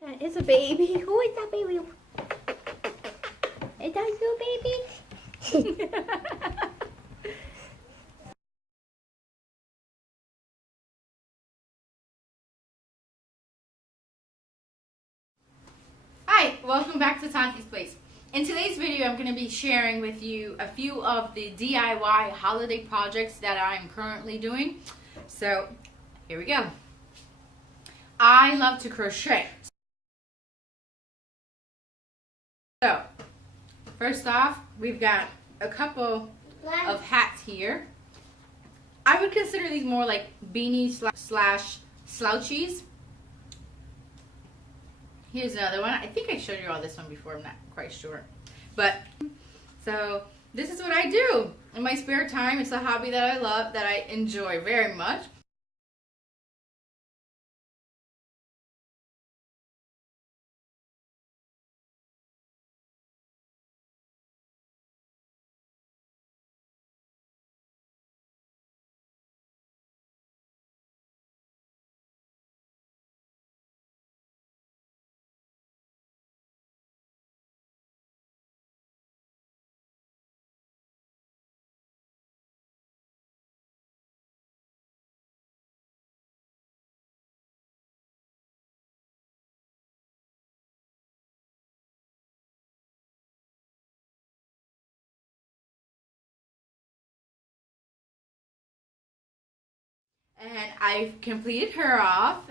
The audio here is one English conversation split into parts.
That is a baby. Who is that baby? Is that you, baby? Hi, welcome back to Tati's Place. In today's video, I'm going to be sharing with you a few of the DIY holiday projects that I'm currently doing. So, here we go. I love to crochet. So, first off, we've got a couple of hats here. I would consider these more like beanies slash slouchies. Here's another one. I think I showed you all this one before. I'm not quite sure. But, so, this is what I do in my spare time. It's a hobby that I love, that I enjoy very much. And I've completed her off.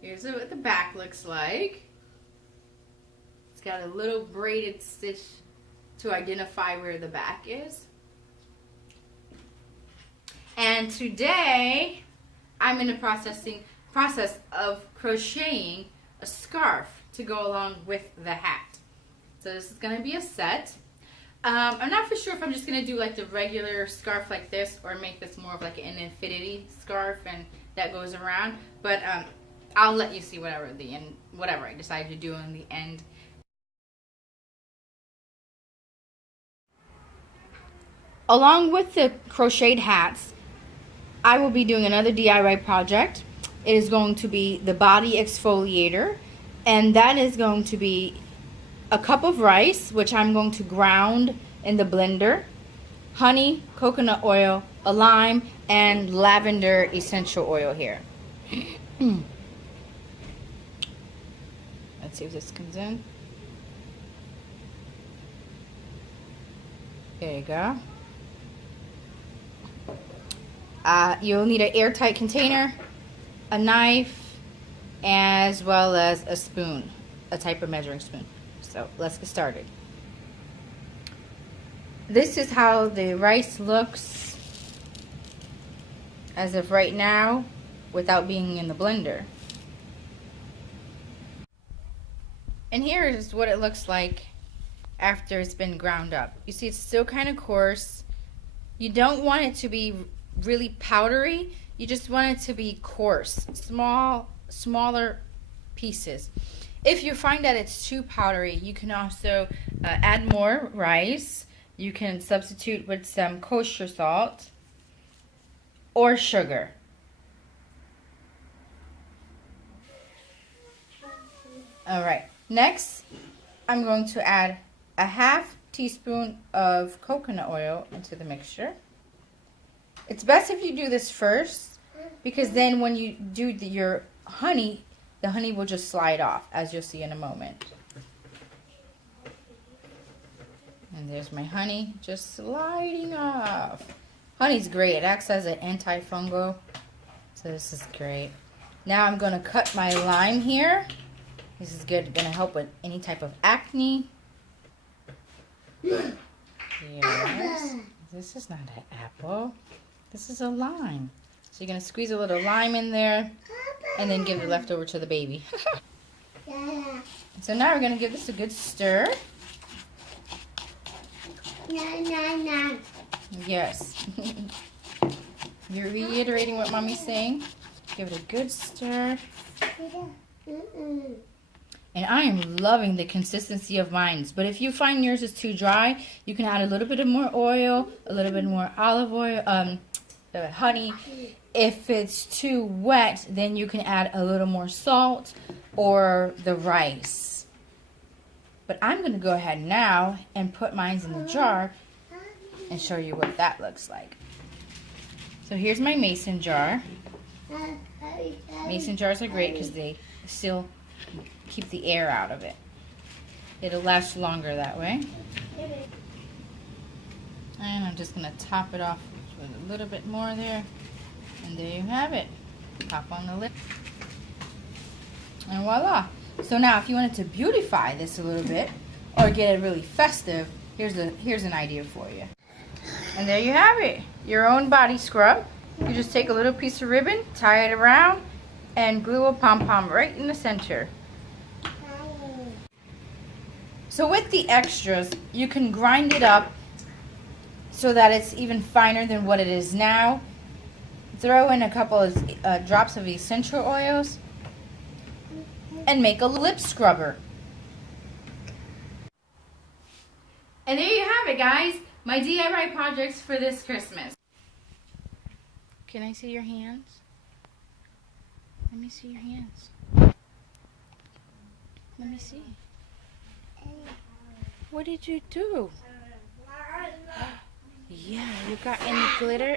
Here's what the back looks like. It's got a little braided stitch to identify where the back is. And today, I'm in the process of crocheting a scarf to go along with the hat. So this is going to be a set. I'm not for sure if I'm just going to do like the regular scarf like this or make this more of like an infinity scarf and that goes around. But I'll let you see whatever I decide to do in the end. Along with the crocheted hats, I will be doing another DIY project. It is going to be the body exfoliator, and that is going to be a cup of rice, which I'm going to ground in the blender, honey, coconut oil, a lime, and lavender essential oil here. Let's see if this comes in. There you go. You'll need an airtight container, a knife, as well as a spoon, a type of measuring spoon. So let's get started. This is how the rice looks as of right now without being in the blender. And here is what it looks like after it's been ground up. You see it's still kind of coarse. You don't want it to be really powdery. You just want it to be coarse, smaller pieces. If you find that it's too powdery, you can also add more rice. You can substitute with some kosher salt or sugar. All right, next I'm going to add a half teaspoon of coconut oil into the mixture. It's best if you do this first, because then when you do your honey, the honey will just slide off, as you'll see in a moment. And there's my honey just sliding off. Honey's great. It acts as an antifungal. So this is great. Now I'm going to cut my lime here. This is good. Going to help with any type of acne. Yes. This is not an apple. This is a lime. So you're going to squeeze a little lime in there and then give the leftover to the baby. So now we're going to give this a good stir. Yes. You're reiterating what Mommy's saying. Give it a good stir. And I am loving the consistency of mine. But if you find yours is too dry, you can add a little bit of more oil, a little bit more olive oil, the honey. If it's too wet, then you can add a little more salt or the rice. But I'm going to go ahead now and put mine in the jar and show you what that looks like. So here's my mason jar. Mason jars are great because they still keep the air out of it. It'll last longer that way. And I'm just going to top it off with a little bit more there. And there you have it. Pop on the lid. And voila. So now if you wanted to beautify this a little bit or get it really festive, here's an idea for you. And there you have it. Your own body scrub. You just take a little piece of ribbon, tie it around, and glue a pom-pom right in the center. So with the extras, you can grind it up so that it's even finer than what it is now. Throw in a couple of drops of essential oils and make a lip scrubber. And there you have it, guys. My DIY projects for this Christmas. Can I see your hands? Let me see your hands. Let me see. What did you do? Yeah, you got any glitter?